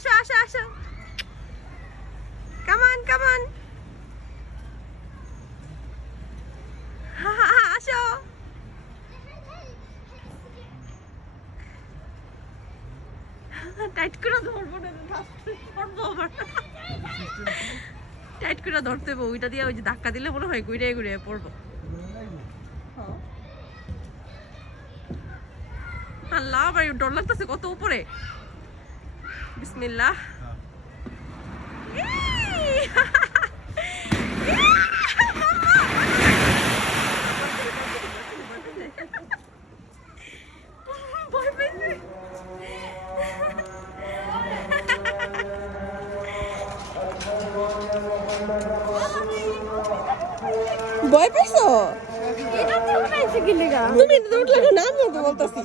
আসো আসো আসো, কাম অন কাম অন, আসো। টাইট করে ধরবো না, ধরবো আবার, টাইট করে ধরতে হবে ওইটা দিয়ে, ওই যে ধাক্কা দিলে মনে হয় ঘুরে ঘুরে পড়বো। আল্লাহ, আবার ডর লাগতেছে কত উপরে। বিসমিল্লাহ। ভয় পেয়েছো? তুমি তো উঠলে না, আমি তো বলতেছি।